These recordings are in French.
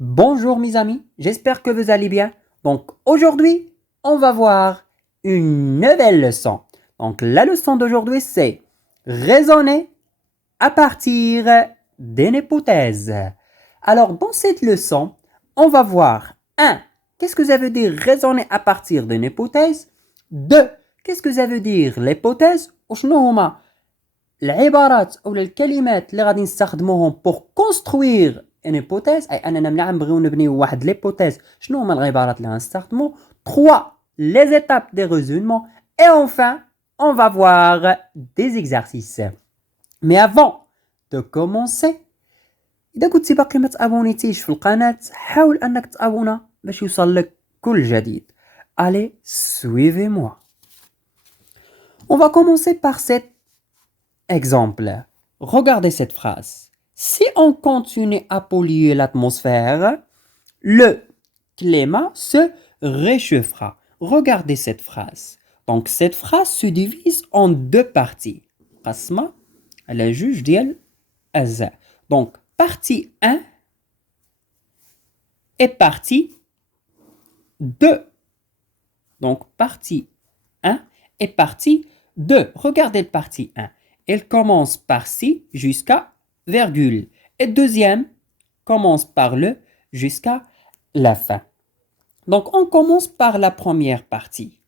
Bonjour mes amis, j'espère que vous allez bien. Donc aujourd'hui, on va voir une nouvelle leçon. Donc la leçon d'aujourd'hui, c'est raisonner à partir d'une hypothèse. Alors dans cette leçon, on va voir 1. Qu'est-ce que ça veut dire raisonner à partir d'une hypothèse? 2. Qu'est-ce que ça veut dire l'hypothèse? وشنو هما العبارات أو الكلمات اللي غادي نستخدموهم pour construire une hypothèse أي أننا نبغيو نبنيو واحد l'hypothèse. شنو هما العبارات اللي غنستخدمو؟ 3. Les étapes des raisonnements. Et enfin, on va voir des exercices. Mais avant de commencer, إذا كنتي باقي ما تابونيتيش في القناة حاول أنك تابونا باش يوصلك كل جديد. Allez, suivez-moi. On va commencer par cet exemple. Regardez cette phrase. Si on continue à polluer l'atmosphère, le climat se réchauffera. Regardez cette phrase. Donc cette phrase se divise en deux parties. قسمة على جوج ديال أجزاء. Donc partie 1 et partie 2. Donc partie 1 et partie 2. Regardez la partie 1. Elle commence par si jusqu'à virgule. Et deuxième commence par le jusqu'à la fin. Donc on commence par la première partie.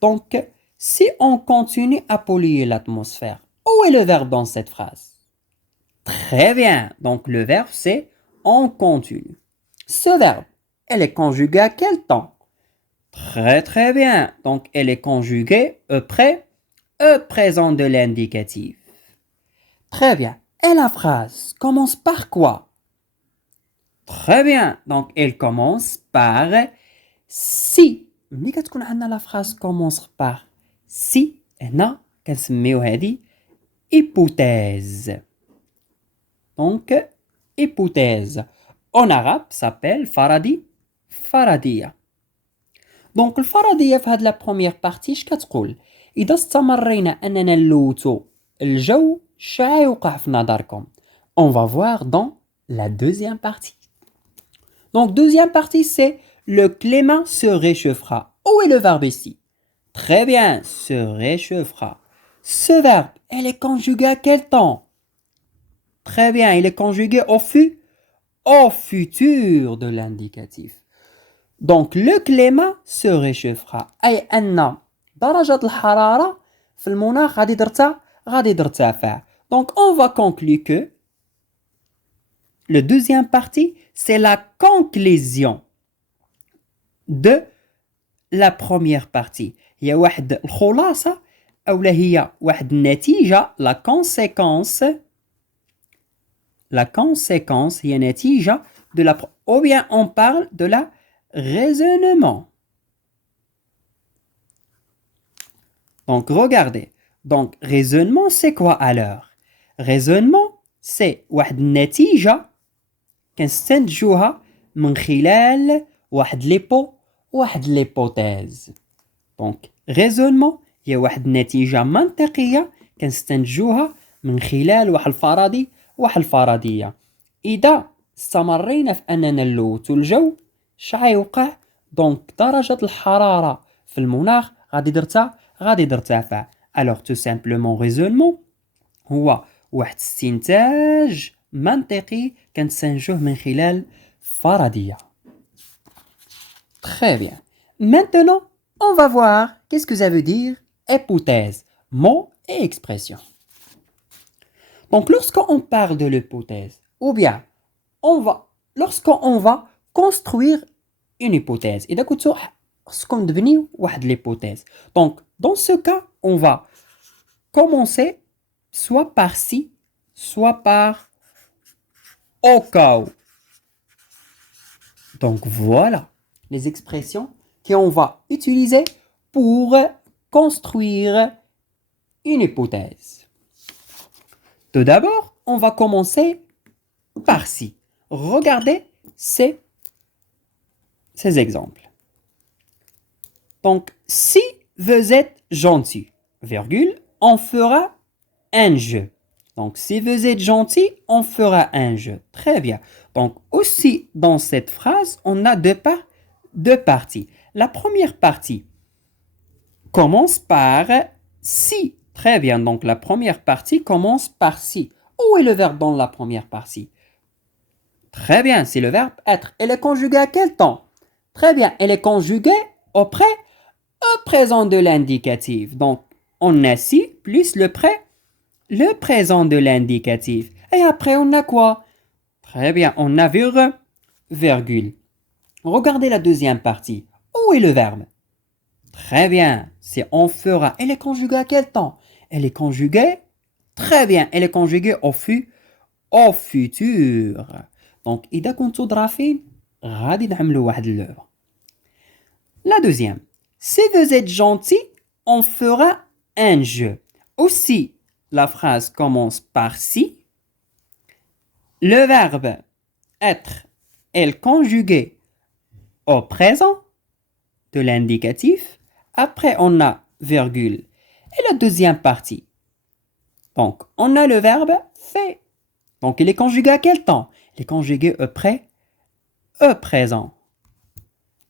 Donc si on continue à polluer l'atmosphère, où est le verbe dans cette phrase? Très bien. Donc le verbe c'est on continue. Ce verbe, elle est conjuguée à quel temps? Très très bien. Donc elle est conjuguée après présent de l'indicatif. Très bien. Et la phrase commence par quoi? Très bien. Donc elle commence par si. ملي كتكون عندنا la phrase commence par si هنا كنسميو هذه hypothèse. Donc hypothèse en arabe s'appelle faradi فرضية. دونك الفرضية في هاد لا بروميير بارتي اش كتقول؟ إذا استمرينا أننا نلوثو الجو شنو غيوقع في نظركم؟ On va voir dans la deuxième partie. Donc deuxième partie c'est le climat se réchauffera. Où est le verbe ici? Très bien, se réchauffera. Ce verbe, elle est conjuguée à quel temps? Très bien, il est conjugué au futur de l'indicatif. Donc le climat se réchauffera أي أن درجة الحرارة في المناخ غادي ترتفع. Donc on va conclure que le deuxième partie c'est la conclusion de la première partie. هي واحد الخلاصة أو هي واحد النتيجة la conséquence هي نتيجة de la ou bien on parle de la raisonnement. Donc regardez. Donc raisonnement c'est quoi alors? Raisonnement c'est واحد النتيجة كنستنتجوها من خلال واحد l'hypothèse. Donc raisonnement هي واحد النتيجة منطقية كنستنتجوها من خلال واحد الفرضية. إذا استمرينا في أننا نلوثو الجو شغيوقع؟ دونك درجة الحرارة في المناخ غادي ترتفع. Alors tout simplement raisonnement هو واحد استنتاج منطقي كنستنتجوه من خلال فرضية. Très bien. Maintenant, on va voir qu'est-ce que ça veut dire hypothèse, mot et expression. Donc lorsqu'on parle de l'hypothèse, ou bien lorsqu'on va construire une hypothèse. إذا كنتو خصكم تبنيو واحد l'hypothèse. Donc dans ce cas, on va commencer soit par si, soit par au cas où. Donc voilà les expressions qu'on va utiliser pour construire une hypothèse. Tout d'abord, on va commencer par si. Regardez ces exemples. Donc, si vous êtes gentil, virgule, on fera un jeu. Donc, si vous êtes gentil, on fera un jeu. Très bien. Donc, aussi, dans cette phrase, on a deux parties. La première partie commence par si. Très bien. Donc, la première partie commence par si. Où est le verbe dans la première partie? Très bien, c'est le verbe être. Elle est conjuguée à quel temps? Très bien, elle est conjuguée au présent de l'indicatif. Donc, on a si plus le présent de l'indicatif. Et après, on a quoi? Très bien, on a virgule. Regardez la deuxième partie. Où est le verbe? Très bien, c'est on fera. Elle est conjuguée à quel temps? Elle est conjuguée, très bien, elle est conjuguée au futur. Donc, إذا كنتوا ضرافين غادي نعملوا واحد اللعبة. La deuxième. Si vous êtes gentil, on fera un jeu. Aussi, la phrase commence par si. Le verbe être est conjugué au présent de l'indicatif. Après, on a virgule. Et la deuxième partie. Donc, on a le verbe fait. Donc, il est conjugué à quel temps? Il est conjugué au présent.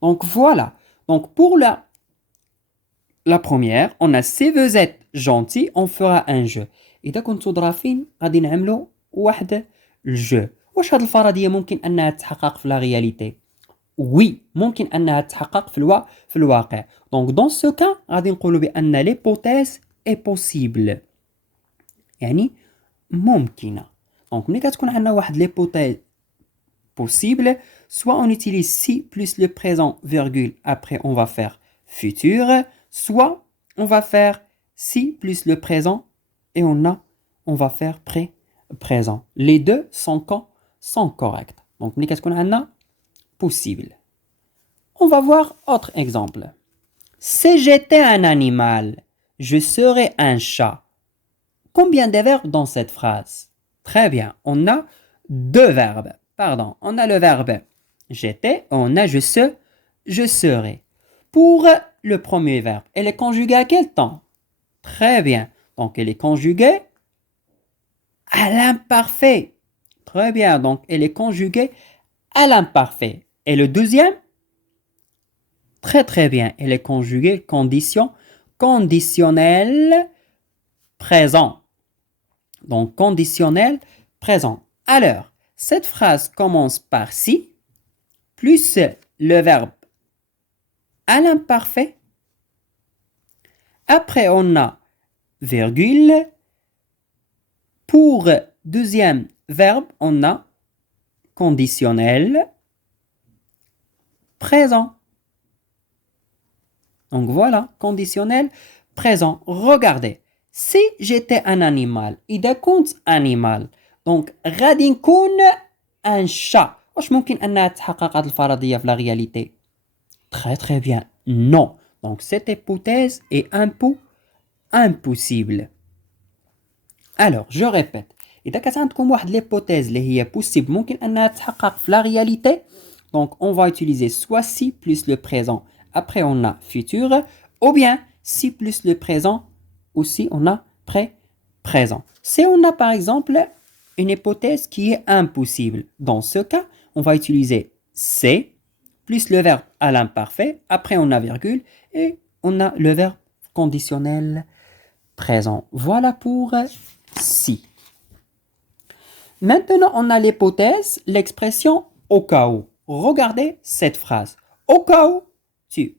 Donc, voilà. Donc, pour la première, on a si vous êtes gentil, on fera un jeu. إذا كنتوا ظرافين غادي نعملوا واحد الجو. واش هاد الفرضية ممكن أنها تتحقق في لا رياليتي؟ Oui, ممكن أنها تتحقق في الواقع. Donc, dans ce cas, غادي نقولوا بأن l'hypothèse est possible. يعني ممكنة. Donc, ملي كتكون عندنا واحد l'hypothèse possible, soit on utilise si plus le présent, virgule, après on va faire futur, soit on va faire si plus le présent et on va faire présent. Les deux sont corrects. Donc, qu'est-ce qu'on a? Possible. On va voir autre exemple. Si j'étais un animal, je serais un chat. Combien de verbes dans cette phrase? Très bien. On a deux verbes. Pardon. On a le verbe j'étais, on a je serai. Pour le premier verbe, elle est conjuguée à quel temps? Très bien. Donc, elle est conjuguée à l'imparfait. Très bien. Donc, elle est conjuguée à l'imparfait. Et le deuxième? Très, très bien. Elle est conjuguée conditionnel présent. Donc, conditionnel présent. Alors, cette phrase commence par si, plus le verbe à l'imparfait. Après, on a virgule. Pour deuxième verbe, on a conditionnel présent. Donc voilà, conditionnel présent. Regardez, si j'étais un animal, إذا كنت animal, donc غادي نكون un chat. واش ممكن أنها تحقق هذه الفرضية في la réalité? Très très bien, non. Donc cette hypothèse est impossible. Alors, je répète. إذا كانت عندكم واحد l'hypothèse اللي هي possible ممكن أنها تحقق في la réalité, donc on va utiliser soit si plus le présent, après on a futur, ou bien si plus le présent, aussi on a présent. Si on a par exemple une hypothèse qui est impossible, dans ce cas, on va utiliser c'est plus le verbe à l'imparfait, après on a virgule, et on a le verbe conditionnel présent. Voilà pour si. Maintenant, on a l'hypothèse, l'expression au cas où. Regardez cette phrase. Au cas où tu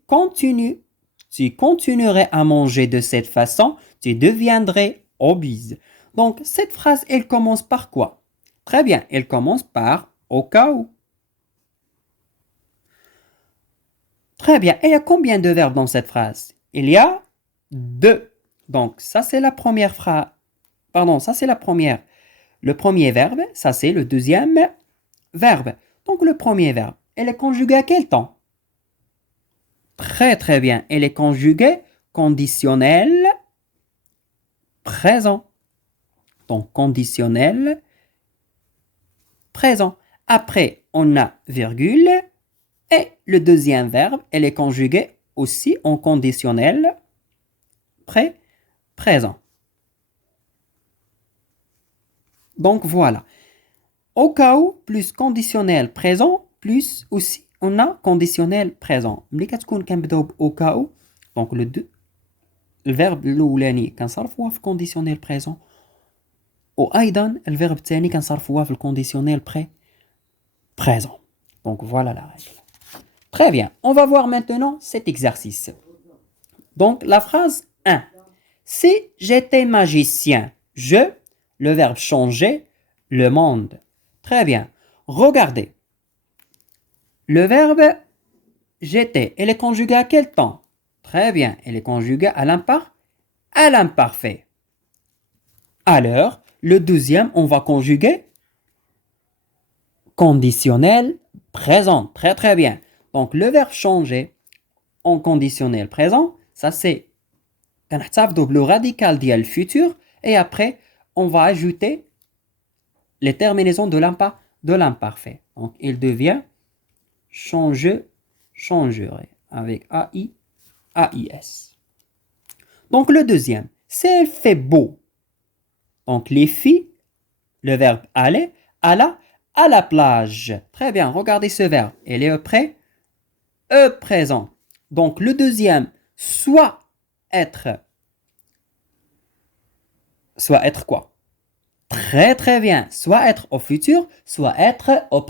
continuerais à manger de cette façon, tu deviendrais obèse. Donc, cette phrase, elle commence par quoi? Très bien, elle commence par au cas où. Très bien, et il y a combien de verbes dans cette phrase? Il y a deux. Donc, ça c'est la première phrase. Pardon, ça c'est la première. Le premier verbe, ça c'est le deuxième verbe. Donc, le premier verbe, elle est conjuguée à quel temps? Très très bien, elle est conjuguée conditionnel présent. Donc, conditionnel présent. Après, on a virgule. Et le deuxième verbe, elle est conjuguée aussi en conditionnel présent. Donc voilà. au cas où plus conditionnel présent plus aussi on a conditionnel présent. ملي كتكون كنبداو au cas où donc le verbe الاولاني كنصرفوه في conditionnel présent وايضا الverbe الثاني كنصرفوه في الconditionnel présent. Donc voilà la règle. Très bien. On va voir maintenant cet exercice. Donc la phrase 1. Si j'étais magicien, le verbe changer, le monde. Très bien. Regardez. Le verbe j'étais, elle est conjuguée à quel temps? Très bien. Elle est conjuguée à l'imparfait. Alors, le deuxième, on va conjuguer conditionnel présent. Très très bien. Donc le verbe changer en conditionnel présent, ça c'est le radical ديال futur et après on va ajouter les terminaisons de l'imparfait. Donc il devient changerait avec AIS. Donc le deuxième, c'est il fait beau. Donc les filles, le verbe aller, à la plage. Très bien, regardez ce verbe. Il est présent. Donc le deuxième, soit être quoi? Très très bien. Soit être au futur, soit être au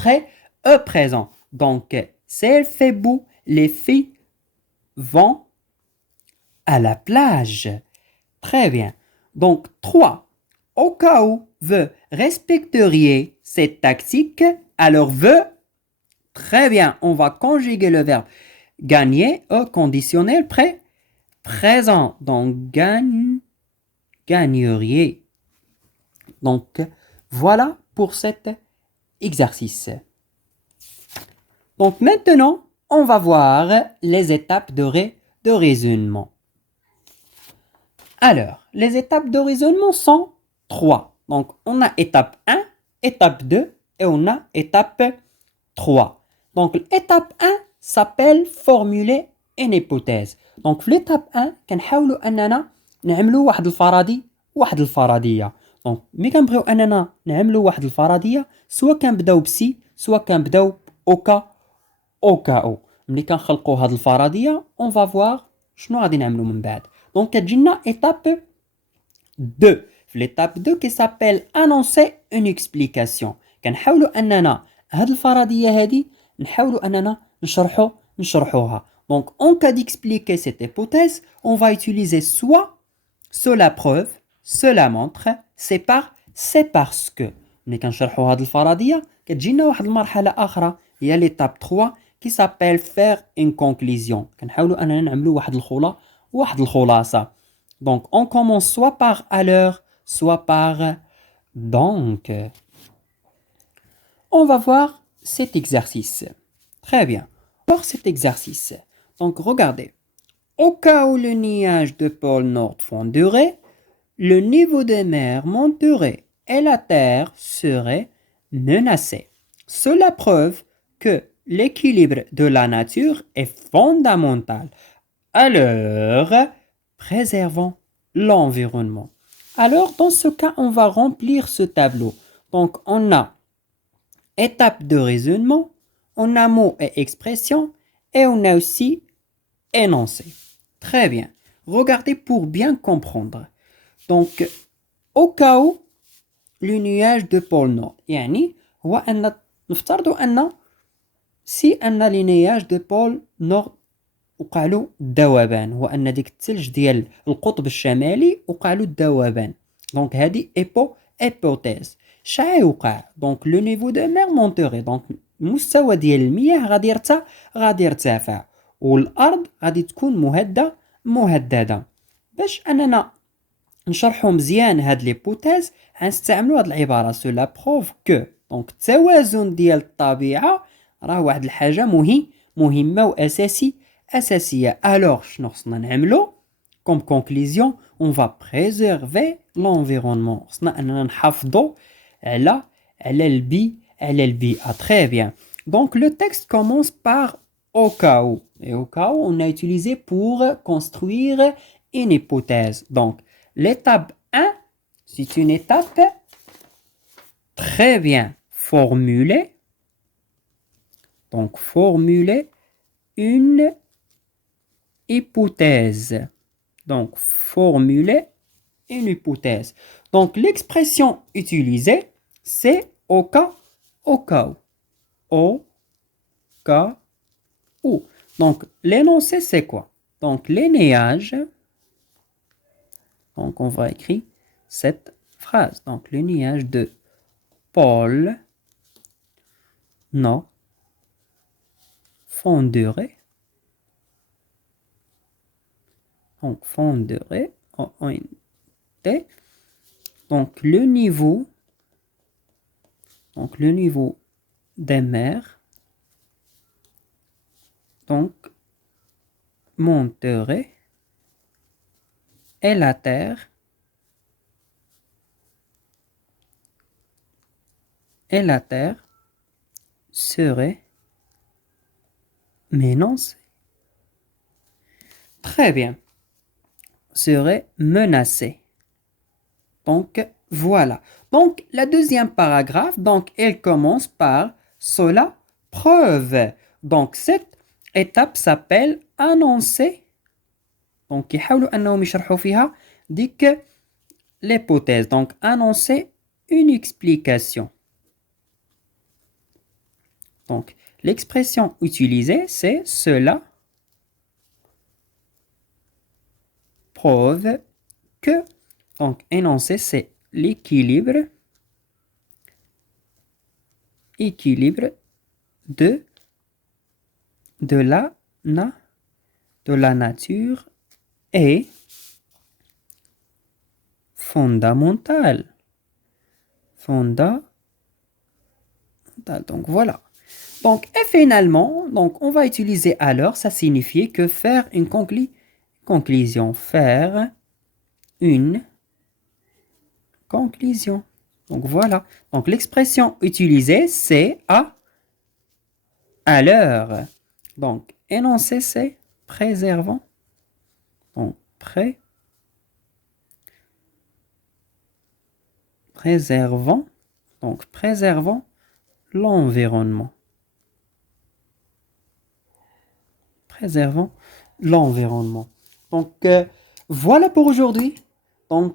présent. Donc c'est il fait beau, les filles vont à la plage. Très bien. Donc 3. Au cas où vous respecteriez cette tactique, alors vous, très bien, on va conjuguer le verbe gagner au conditionnel présent. Donc gagneriez. Donc voilà pour cet exercice. Donc maintenant, on va voir les étapes de raisonnement. Alors, les étapes de raisonnement sont 3. Donc, on a étape 1, étape 2 et on a étape 3. Donc, l'étape 1 s'appelle formuler une hypothèse. Donc, l'étape 1, كنحاولوا أننا نعملوا واحد الفرضية. Donc, ملي كنبغيو أننا نعملوا واحد الفرضية سواء كنبداو بسي سواء كنبداو au cas où. ملي كنخلقوا هاد الفرضية on va voir شنو غادي نعملوا من بعد. Donc, كتجينا étape 2. L'étape 2 qui s'appelle annoncer une explication. كنحاولوا أننا هاد الفرضية هادي نحاولوا أننا نشرحوها. Donc, en cas d'expliquer cette hypothèse, on va utiliser soit cela preuve, cela montre, c'est parce que. ملي كنشرحوا هاد الفرضية كتجينا واحد المرحلة أخرى هي l'étape 3 qui s'appelle faire une conclusion. كنحاولوا أننا نعملوا واحد الخلاصة. Donc, on commence soit par alors, soit par donc. On va voir cet exercice. Très bien. On va voir cet exercice. Donc, regardez. Au cas où le nuage de pôle Nord fonderait, le niveau de mer monterait et la Terre serait menacée. Cela prouve que l'équilibre de la nature est fondamental. Alors, préservons l'environnement. Alors, dans ce cas, on va remplir ce tableau. Donc, on a étape de raisonnement, on a mots et expressions, et on a aussi énoncé. Très bien. Regardez pour bien comprendre. Donc, au cas où le nuage de pôle Nord, يعني هو أن نفترض أن si أن les nuages de pôle Nord وقع له الذوبان هو أن ديك الثلج ديال القطب الشمالي وقع له الذوبان. دونك هذه hypothèse. شيوقع دونك لو نيفو دو مير مونتوري دونك المستوى ديال المياه غادي يرتفع والأرض غادي تكون مهددة. باش أننا نشرحوا مزيان هاد ليبوتيز غنستعملوا هاد العبارة سولا بروف كو. دونك التوازن ديال الطبيعة راه واحد الحاجة مهمة وأساسية. Alors شنو خصنا نعملو comme conclusion on va préserver l'environnement. خصنا أننا نحافظوا على البيئة. Très bien. Donc le texte commence par au cas où. Et au cas où on a utilisé pour construire une hypothèse. Donc l'étape 1, c'est une étape très bien formuler. Donc, formuler une hypothèse. Donc, formuler une hypothèse. Donc, l'expression utilisée, c'est au cas où. Au cas où. Donc, l'énoncé, c'est quoi? Donc, l'énéage, donc on va écrire cette phrase. Donc, l'énéage de Paul ne fonderait. Donc, fonderait, O-N-T. Donc, le niveau des mers, donc, monterait et la terre serait menacée. Très bien. Serait menacée. Donc, voilà. Donc, la deuxième paragraphe, donc, elle commence par cela preuve. Donc, cette étape s'appelle annoncer. Donc, يحاولوا أنهم يشرحوا فيها ديك l'hypothèse. Donc, annoncer une explication. Donc, l'expression utilisée, c'est cela prouve que. Donc, énoncer, c'est l'équilibre de, de la nature est fondamental. Donc, voilà. Donc, et finalement, donc, on va utiliser alors, ça signifie que faire une conclusion. Faire une conclusion. Donc, voilà. Donc, l'expression utilisée, c'est à l'heure. Donc, énoncer, c'est préservant. Donc, préservant. Donc, préservant l'environnement. Préservant l'environnement. Donc, voilà pour aujourd'hui. Donc,